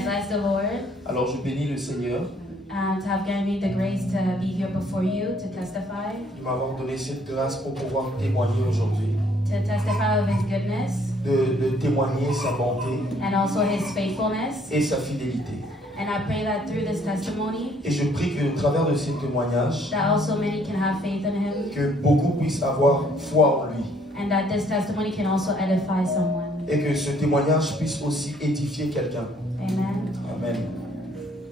I bless the Lord Alors je bénis le Seigneur to have given me the grace to be here before you to testify de m'avoir donné cette grâce pour pouvoir témoigner aujourd'hui, of His goodness de témoigner sa bonté and also His faithfulness. et sa fidélité. And I pray that through this testimony, Et je prie qu'au travers de ces témoignages, that also many can have faith in Him, que beaucoup puissent avoir foi en lui and that this testimony can also edify someone. et que ce témoignage puisse aussi édifier quelqu'un. Amen. Amen.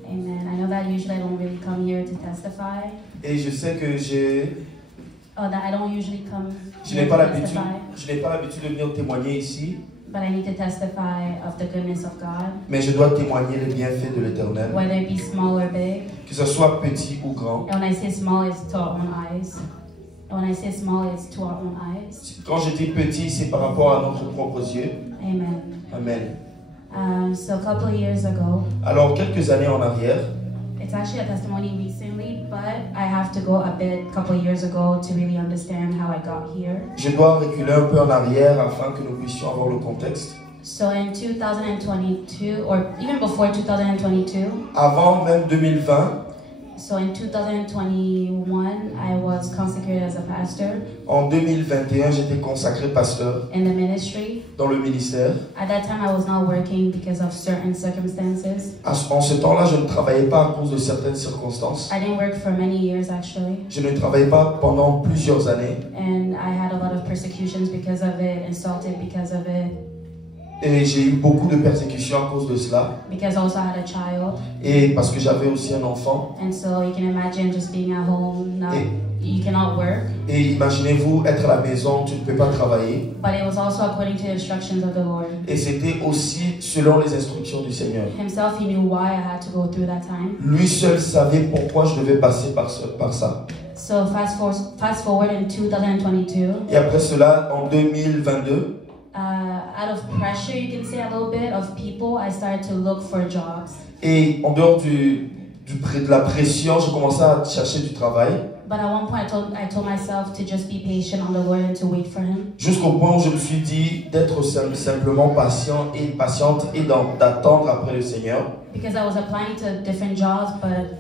Amen. I know that usually I don't really come here to testify. Et je sais que That I don't usually come je here n'ai to pas l'habitude testify, de venir témoigner ici, but I need to testify of the goodness of God, mais je dois témoigner les bienfaits de l'Éternel, whether it be small or big. que ce soit petit ou grand. And when I say small, it's to our own eyes. And when I say small, it's to our own eyes. Quand j'étais petit, c'est par rapport à notre propre yeux. Amen. Amen. So a couple of years ago, Alors, quelques années en arrière, it's actually a testimony recently, but I have to go a couple of years ago to really understand how I got here. je dois reculer un peu en arrière afin que nous puissions avoir le contexte. So in 2022, or even before 2022, Avant même 2020, so in 2021, I was consecrated as a pastor en 2021, j'étais consacré pasteur in the ministry. dans le ministère. At that time, I was not working because of certain circumstances. En ce temps-là, je ne travaillais pas à cause de certaines circonstances. I didn't work for many years actually, Je ne travaillais pas pendant plusieurs années and I had a lot of persecutions because of it, insulted because of it, et j'ai eu beaucoup de persécutions à cause de cela because also I had a child. et parce que j'avais aussi un enfant. And so you can imagine just being at home, you cannot work. Et imaginez-vous être à la maison, tu ne peux pas travailler. But it was also according to the instructions of the Lord. Et c'était aussi selon les instructions du Seigneur. Himself, He knew why I had to go through that time. Lui seul savait pourquoi je devais passer par ça. So fast forward in 2022. Et après cela, en 2022, Out of pressure, you can say a little bit, of people, I started to look for jobs. et en dehors de la pression, je commençais à chercher du travail. But at one point, I told myself to just be patient on the Lord and to wait for Him. Jusqu'au point où je me suis dit d'être simplement patiente et d'attendre après le Seigneur. Because I was applying to different jobs, but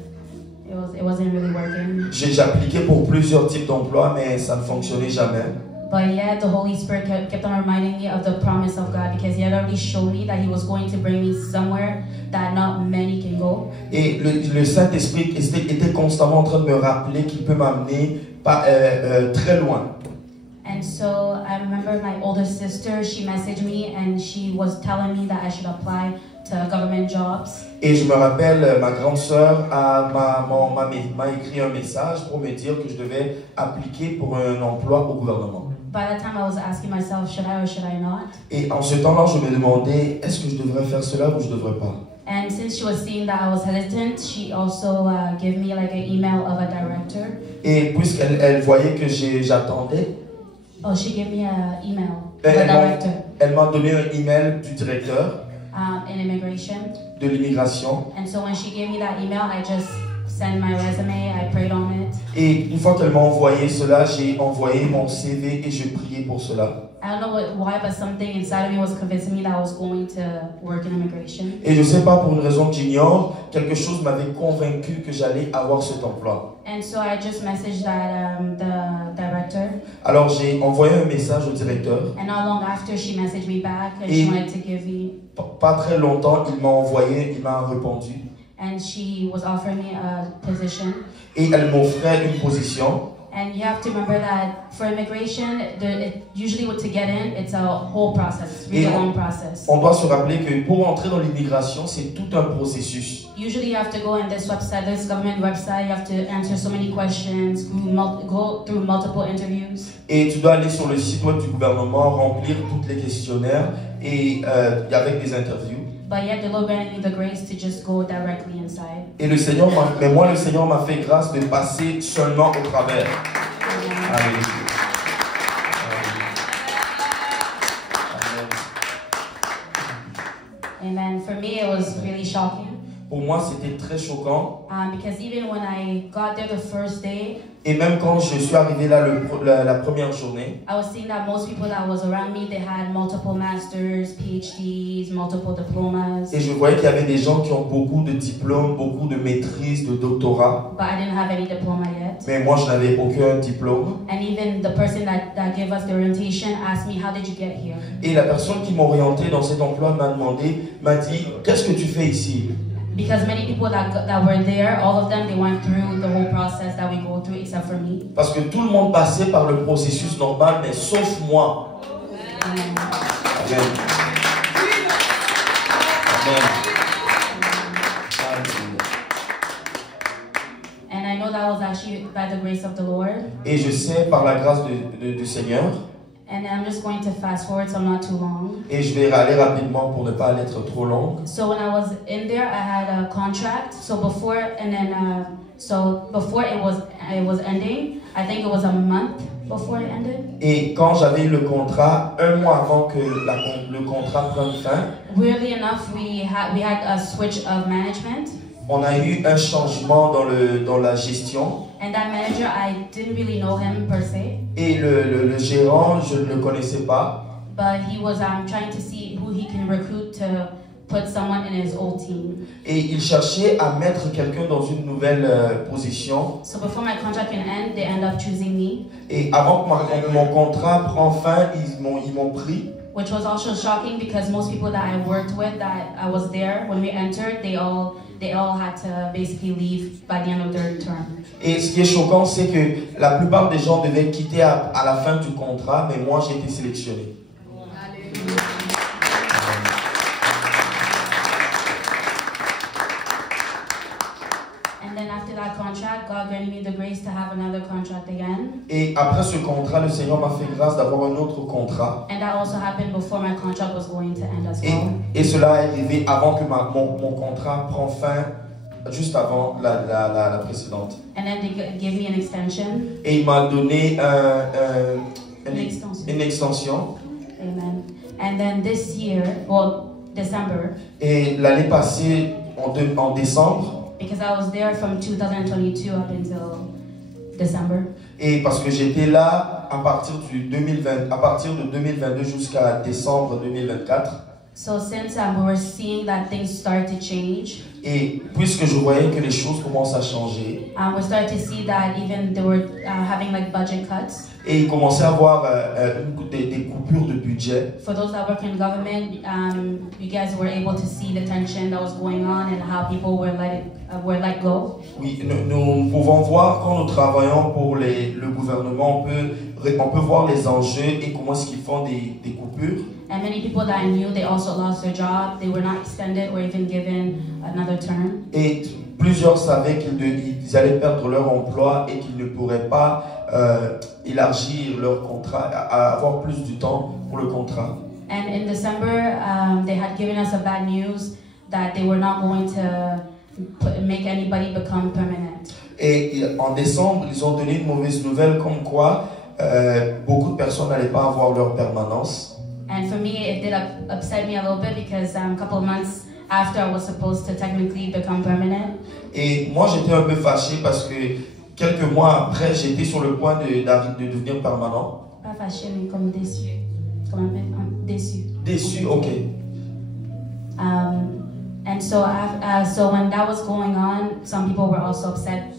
it wasn't really working. J'ai appliqué pour plusieurs types d'emplois, mais ça ne fonctionnait jamais. But yet, the Holy Spirit kept on reminding me of the promise of God, because He had already shown me that He was going to bring me somewhere that not many can go. Et le Saint-Esprit était constamment en train de me rappeler qu'il peut m'amener très loin. And so I remember my older sister, she messaged me and she was telling me that I should apply to government jobs. Et je me rappelle, ma grande sœur m'a écrit un message pour me dire que je devais appliquer pour un emploi au gouvernement. By that time I was asking myself, should I or should I not? Et en ce temps-là, je me demandais, est-ce que je devrais faire cela ou je ne devrais pas? And since she was seeing that I was hesitant, she also gave me like an email of a director. Et puisqu'elle voyait que j'attendais, She gave me an email of a director elle m'a donné un email du directeur in immigration. de l'immigration. And so when she gave me that email, I just sent my resume, I prayed on it. Et une fois qu'elle m'a envoyé cela, j'ai envoyé mon CV et je priais pour cela. I don't know why, but something inside of me was convincing me that I was going to work in immigration. Et je ne sais pas, pour une raison que j'ignore, quelque chose m'avait convaincu que j'allais avoir cet emploi. And so I just messaged the director. Alors j'ai envoyé un message au directeur. And not long after, she messaged me back and she wanted to give me. Pas très longtemps, il m'a répondu. And she was offering me a position. Et elle m'offrait une position. And you have to remember that for immigration, usually to get in, it's a whole process, it's really a long process. On doit se rappeler que pour entrer dans l'immigration, c'est tout un processus. Usually you have to go on this website, this government website, you have to answer so many questions, go through multiple interviews. Et tu dois aller sur le site web du gouvernement, remplir toutes les questionnaires et avec des interviews. But yet the Lord granted me the grace to just go directly inside. Et le Seigneur m'a fait grâce de passer seulement au travers. Amen. Amen. For me, it was really shocking. Pour moi, c'était très choquant. Because even when I got there the first day, Et même quand je suis arrivé là la première journée, I was seeing that most people that was around me, they had multiple masters, PhDs, multiple diplomas. et je voyais qu'il y avait des gens qui ont beaucoup de diplômes, beaucoup de maîtrises, de doctorats. But I didn't have any diploma yet. Mais moi, je n'avais aucun diplôme. And even the person that gave us the orientation asked me, how did you get here? Et la personne qui m'a orienté dans cet emploi m'a dit, qu'est-ce que tu fais ici? Because many people that were there, all of them, they went through the whole process that we go through, except for me. Parce que tout le monde passait par le processus normal, mais sauf moi. Amen. Amen. Amen. And I know that was actually by the grace of the Lord. Et je sais par la grâce du Seigneur. And I'm just going to fast forward, so I'm not too long. Et je vais aller rapidement pour ne pas être trop long. So when I was in there, I had a contract. So before it was ending, I think it was a month before it ended. Et quand j'avais eu le contrat, un mois avant que le contrat prenne fin, Weirdly enough, we had a switch of management. on a eu un changement dans la gestion. And that manager, I didn't really know him per se. Et le gérant, je ne le connaissais pas. But he was trying to see who he can recruit to put someone in his old team. Et il cherchait à mettre quelqu'un dans une nouvelle position. So before my contract can end, they end up choosing me. Et avant que mon contrat prenne fin, ils m'ont pris. Which was also shocking because most people that I worked with, that I was there when we entered, they all had to basically leave by the end of their term. Et ce qui est choquant, c'est que la plupart des gens devaient quitter à la fin du contrat, mais moi j'ai été sélectionné. And then after that contract, God granted me the grace to have another contract again. Et après ce contrat, le Seigneur m'a fait grâce d'avoir un autre contrat. And that also happened before my contract was going to end as well. Et cela est arrivé avant que mon contrat prenne fin, juste avant la précédente. And then they gave me an extension. Et il m'a donné Une une extension. Amen. And then this year, well, December, Et l'année passée, en décembre, because I was there from 2022 up until December. et parce que j'étais là à partir de 2022 jusqu'à décembre 2024. So since we were seeing that things start to change, Et puisque je voyais que les choses commencent à changer, we started to see that even they were having like budget cuts. et il commençait à avoir des coupures de budget. For those that work in government, you guys were able to see the tension that was going on and how people were let go. Oui, nous pouvons voir quand nous travaillons pour le gouvernement, on peut voir les enjeux et comment est-ce qu'ils font des coupures. And many people that I knew, they also lost their job. They were not extended or even given another term. Et plusieurs savaient qu'ils allaient perdre leur emploi et qu'ils ne pourraient pas élargir leur contrat, avoir plus du temps pour le contrat. And in December, they had given us a bad news that they were not going to make anybody become permanent. Et en décembre, ils ont donné une mauvaise nouvelle comme quoi beaucoup de personnes n'allaient pas avoir leur permanence. And for me, it did upset me a little bit because a couple of months after I was supposed to technically become permanent. Et moi, j'étais un peu fâché parce que quelques mois après, j'étais sur le point de devenir permanent. Pas fâché, mais comme déçu. Comme un peu déçu. Déçu, ok. And so when that was going on, some people were also upset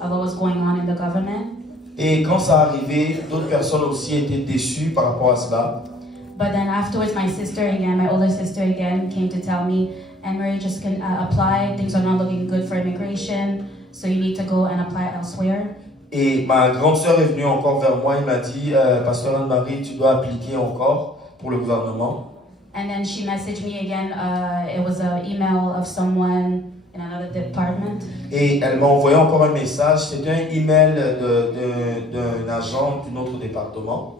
of what was going on in the government. Et quand ça arrivait, d'autres personnes aussi étaient déçues par rapport à cela. But then afterwards, my older sister again, came to tell me, Anne-Marie, just can apply. Things are not looking good for immigration, so you need to go and apply elsewhere. Et ma grande sœur est venue encore vers moi et m'a dit, Pasteur Anne-Marie, tu dois appliquer encore pour le gouvernement. And then she messaged me again. It was an email of someone in another department. Et elle m'a envoyé encore un message. C'était un email d'un agent d'un autre département.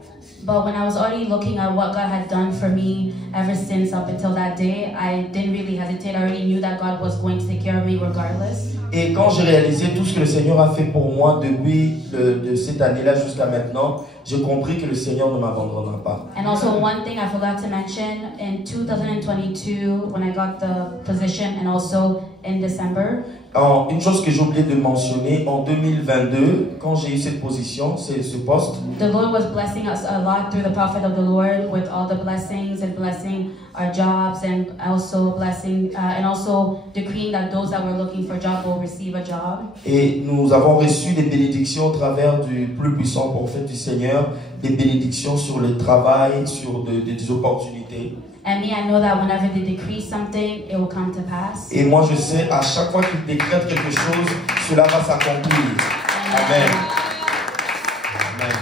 But when I was already looking at what God had done for me ever since up until that day, I didn't really hesitate. I already knew that God was going to take care of me regardless. Et quand j'ai réalisé tout ce que le Seigneur a fait pour moi depuis de cette année-là jusqu'à maintenant, j'ai compris que le Seigneur ne m'abandonnera pas. And also one thing I forgot to mention, in 2022, when I got the position, and also in December, Une chose que j'ai oublié de mentionner, en 2022, quand j'ai eu cette position, ce poste, the Lord was blessing us a lot through the prophet of the Lord with all the blessings and blessing our jobs and also decreeing that those that were looking for a job will receive a job. et nous avons reçu des bénédictions au travers du plus puissant prophète du Seigneur, des bénédictions sur le travail, sur des opportunités. And me, I know that whenever they decree something, it will come to pass. Et moi je sais, à chaque fois qu'il décrète quelque chose, cela va s'accomplir. Amen. Amen.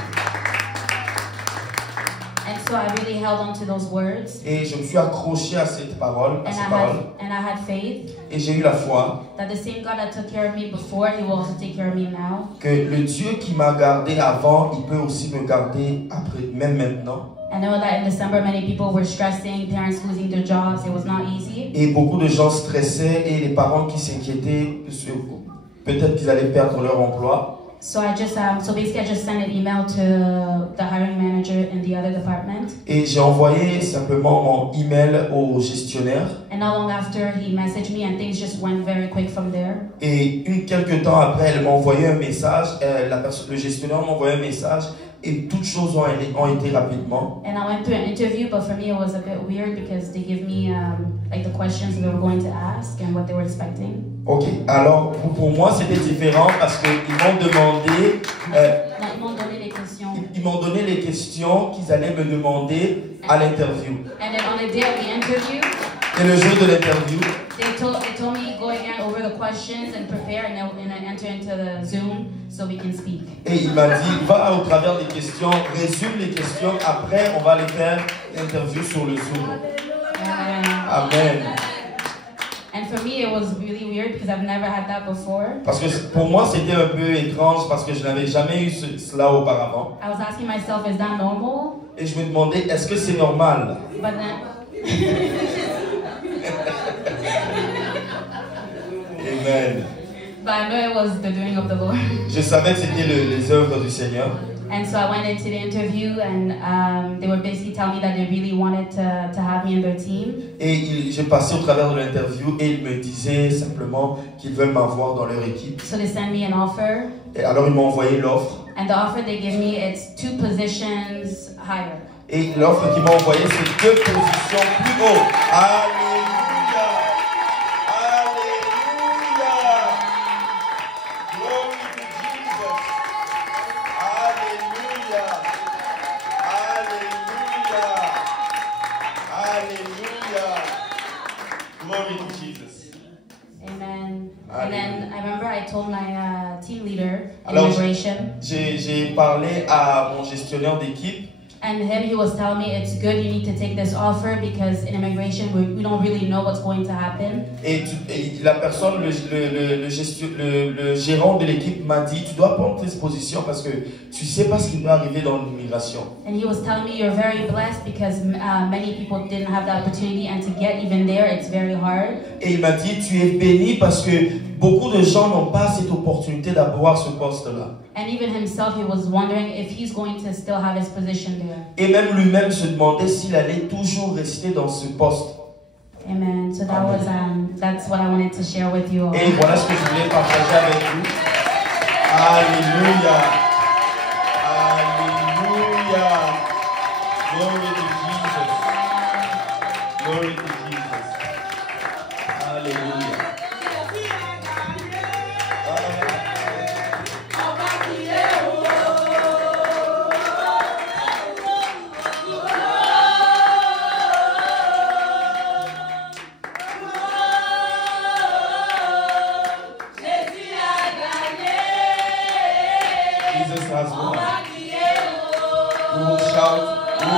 And so I really held on to those words. Et je me suis accroché à cette parole, à ces paroles. And I had faith Et j'ai eu la foi that the same God that took care of me before, He will also take care of me now. que le Dieu qui m'a gardé avant, il peut aussi me garder après, même maintenant. I know that in December many people were stressing, parents losing their jobs. It was not easy. Et beaucoup de gens stressaient et les parents qui s'inquiétaient, peut-être qu'ils allaient perdre leur emploi. So basically I just sent an email to the hiring manager in the other department. Et j'ai envoyé simplement mon email au gestionnaire. And not long after, he messaged me, and things just went very quick from there. Et quelques temps après, elle m'a envoyé un message. Le gestionnaire m'a envoyé un message. Et toutes choses ont été rapidement. And I went through an interview, but for me it was a bit weird because they give me like the questions they were going to ask and what they were expecting. Ok, alors pour moi c'était différent parce qu'ils m'ont demandé. Ils m'ont donné les questions. Ils m'ont donné les questions qu'ils allaient me demander à l'interview. And then on the day of the interview, et le jour de l'interview, they told me go again over the questions and prepare and then enter into the Zoom so we can speak. Et il m'a dit, va au travers des questions, résume les questions, après on va les faire l'interview sur le Zoom. Amen. And for me it was really weird because I've never had that before. Parce que pour moi c'était un peu étrange parce que je n'avais jamais eu cela auparavant. I was asking myself, is that normal? Et je me demandais, est-ce que c'est normal? But then Amen. But I know it was the doing of the Lord. Je savais que c'était les œuvres du Seigneur. And so I went into the interview and they were basically telling me that they really wanted to have me in their team. Et j'ai passé au travers de l'interview et ils me disaient simplement qu'ils veulent m'avoir dans leur équipe. So they sent me an offer. Et alors ils m'ont envoyé l'offre. And the offer they give me, it's 2 positions higher. Et l'offre qu'ils m'ont envoyée, c'est 2 positions plus haut. Alléluia! Alléluia! Glory to Jesus! Alléluia! Alléluia! Alléluia! Glory to Jesus! Amen. Alléluia. And then I remember I told my team leader in Alors, immigration. J'ai parlé à mon gestionnaire d'équipe. And he was telling me it's good, you need to take this offer because in immigration we don't really know what's going to happen. Et la personne, le gérant de l'équipe m'a dit, tu dois prendre tes positions parce que tu sais pas ce qui peut arriver dans l'immigration. And he was telling me you're very blessed because many people didn't have the opportunity, and to get even there it's very hard. Et il m'a dit, tu es béni parce que beaucoup de gens n'ont pas cette opportunité d'avoir ce poste-là. And even himself, he was wondering if he's going to still have his position there. Et même lui-même se demandait s'il allait toujours rester dans ce poste. Amen. So that was that's what I wanted to share with you all. Et voilà ce que je voulais partager avec vous. Alléluia. Alléluia. Glory to Jesus. Glory to Jesus. Alléluia. Jesus has won. We will shout, oh.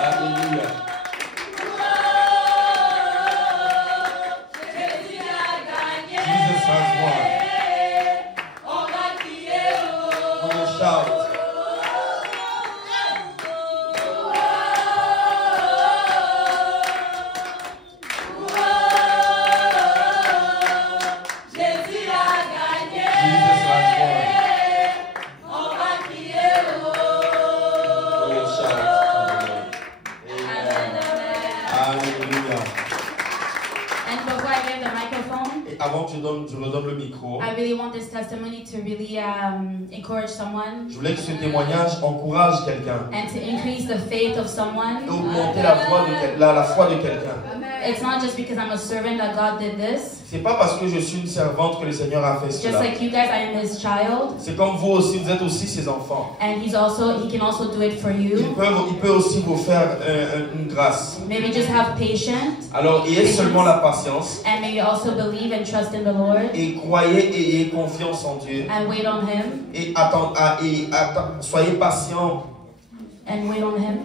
Hallelujah. Alléluia. And before I give the microphone, Et avant que je redonne le micro, I really want this testimony to really encourage someone je voulais que ce témoignage encourage quelqu'un and to increase the faith of et someone. augmenter la foi de quelqu'un. It's not just because I'm a servant that God did this. C'est pas parce que je suis une servante que le Seigneur a fait Just cela. like you guys, I am His child, C'est comme vous aussi, vous êtes aussi ses enfants. and He can also do it for you. Il peut aussi vous faire une grâce. Maybe just have patience, Alors, ayez seulement la patience and maybe also believe and trust in the Lord, et croyez et ayez confiance en Dieu. and wait on Him, Et soyez patient. and wait on Him.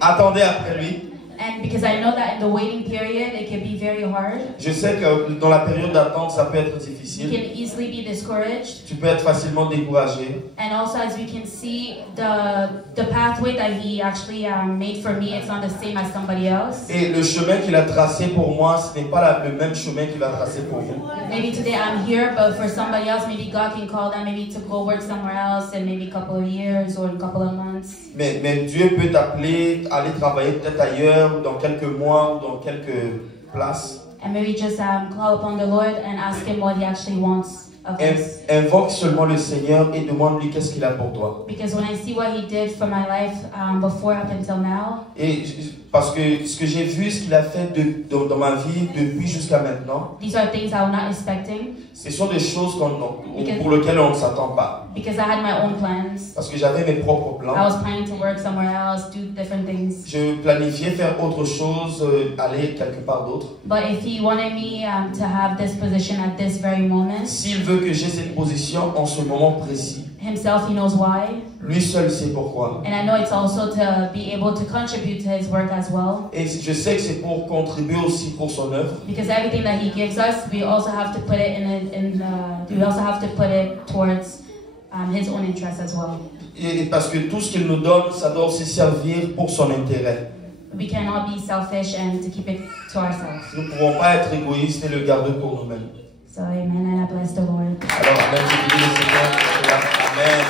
Attendez après lui. And because I know that in the waiting period, it can be very hard. Je sais que dans la période d'attente, ça peut être You difficile. can easily be discouraged. Tu peux être facilement découragé. And also, as we can see, the pathway that He actually made for me, it's not the same as somebody else. Et le chemin qu'il a tracé pour moi, ce n'est pas le même chemin qu'il a tracé pour vous. Maybe today I'm here, but for somebody else, maybe God can call them maybe to go work somewhere else in maybe a couple of years or a couple of months. Mais Dieu peut t'appeler, aller travailler peut-être ailleurs, ou dans quelques mois, ou dans quelques places. And maybe just call upon the Lord and ask Him what He actually wants of us. Invoque seulement le Seigneur et demande-lui qu'est-ce qu'il a pour toi. Because when I see what He did for my life before up until now, Et parce que ce que j'ai vu, ce qu'il a fait dans ma vie depuis jusqu'à maintenant, these are things I was not expecting ce sont des choses pour lesquelles on ne s'attend pas. because I had my own plans. Parce que j'avais mes propres I plans. was planning to work somewhere else, do different things. Je planifiais faire autre chose, aller quelque part d'autre. But if He wanted me to have this position at this very moment, S'il veut que j'ai cette position en ce moment précis, Himself, He knows why. lui seul sait pourquoi. And I know it's also to be able to contribute to His work as well. Et je sais que c'est pour contribuer aussi pour son œuvre. Because everything that He gives us, we also have to put it we also have to put it towards His own interests as well. Et parce que tout ce qu'il nous donne, ça doit aussi servir pour son intérêt. We cannot be selfish and to keep it to ourselves. Nous ne pouvons pas être égoïstes et le garder pour nous-mêmes. So amen, and I bless the Lord. Alors, amen, je bénis le Seigneur pour cela. Amen.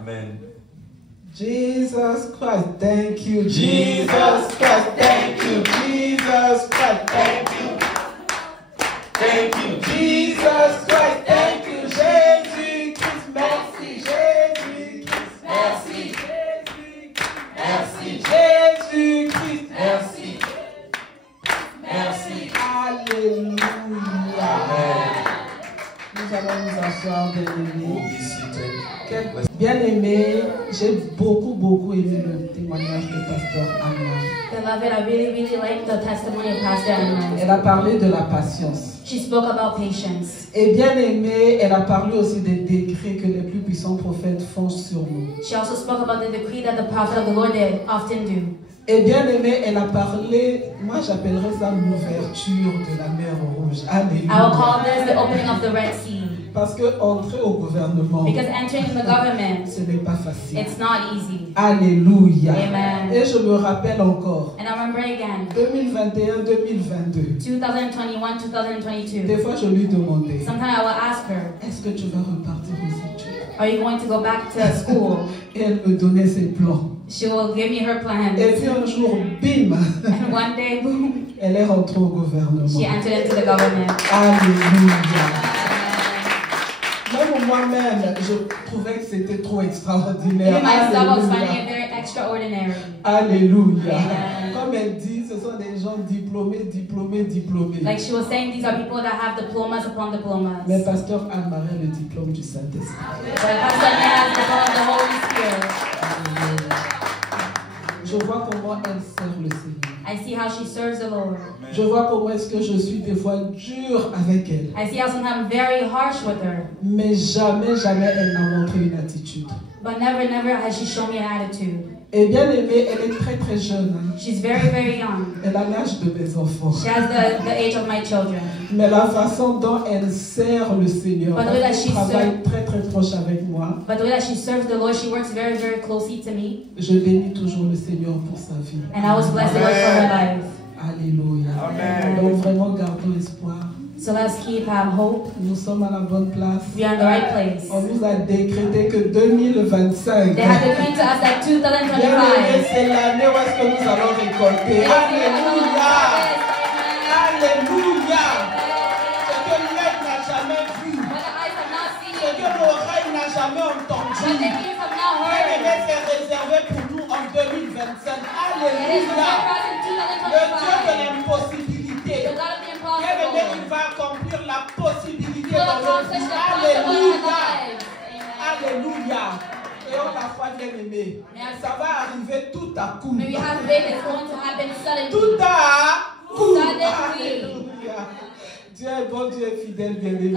Amen. Jesus Christ, thank you. Jesus Christ, thank you. Jesus Christ, thank you. Thank you. Jesus Christ, thank you. Jésus Christ, merci. Jésus Christ, merci. Merci. Jésus Christ, merci. Merci. Alléluia. Nous allons nous asseoir, bien-aimés. Bien-aimé, j'ai beaucoup aimé le témoignage de Pasteur Anna. Beloved, I really like the testimony of Pastor Anna. Elle a parlé de la patience. She spoke about patience. Et bien-aimé, elle a parlé aussi des décrets que les plus puissants prophètes font sur nous. She also spoke about the decree that the prophet of the Lord they often do. Et bien-aimé, elle a parlé, moi j'appellerais ça l'ouverture de la mer Rouge. Alléluia. I will call this the opening of the Red Sea. Parce que entrer au gouvernement, Because entering the government, ce n'est pas facile. it's not easy. Alléluia. Amen. Et je me rappelle encore, And I remember again, 2021-2022, 2021, 2022. des fois je lui demandais, Sometimes I will ask her, est-ce que tu vas repartir aux études? are you going to go back to school? Et elle me donnait ses plans. She will give me her plans. Et puis un jour, bim, And one day, boom, elle est rentrée au gouvernement. she entered into the government. Alléluia. Même moi-même, je trouvais que c'était trop extraordinaire. Even myself, I was finding Alléluia. it very extraordinary. Alléluia. Amen. Comme elle dit, ce sont des gens diplômés. Like she was saying, these are people that have diplomas upon diplomas. Mais pasteur Anne-Marie a le diplôme du Saint-Esprit. But Pastor Anna has the diploma of the Holy Spirit. Je vois comment elle sert le Seigneur. I see how she serves the Lord. Je vois comment est-ce que je suis des fois dur avec elle. I see how sometimes I'm very harsh with her. Mais jamais elle n'a montré une attitude. But never has she shown me an attitude. Et bien aimée, elle est très jeune. Hein. She's very young. Elle a l'âge de mes enfants. She has the age of my children. Mais la façon dont elle sert le Seigneur, But the way that she elle travaille très proche avec moi. But the way that she serves the Lord, she works very closely to me. Je bénis toujours le Seigneur pour sa vie. And I was blessed the Lord for her life. Alléluia. Amen. Donc vraiment gardons espoir. So let's keep hope. Nous sommes à la bonne place. We are in the right place. On nous a décrété que 2025. They have decreed to us that 2025. C'est l'année où est-ce que nous allons récolter. Alléluia. Alléluia. Ce que l'œil n'a jamais vu. Ce que l'oreille n'a jamais entendu. C'est réservé pour nous en 2025. Alléluia. Le Dieu de l'impossibilité. Il va accomplir la possibilité dans notre vie. Alléluia. Alléluia. Et on la foi bien aimée. Ça va arriver tout à coup. Tout à coup. Alléluia. Dieu est bon, Dieu est fidèle, bien aimé.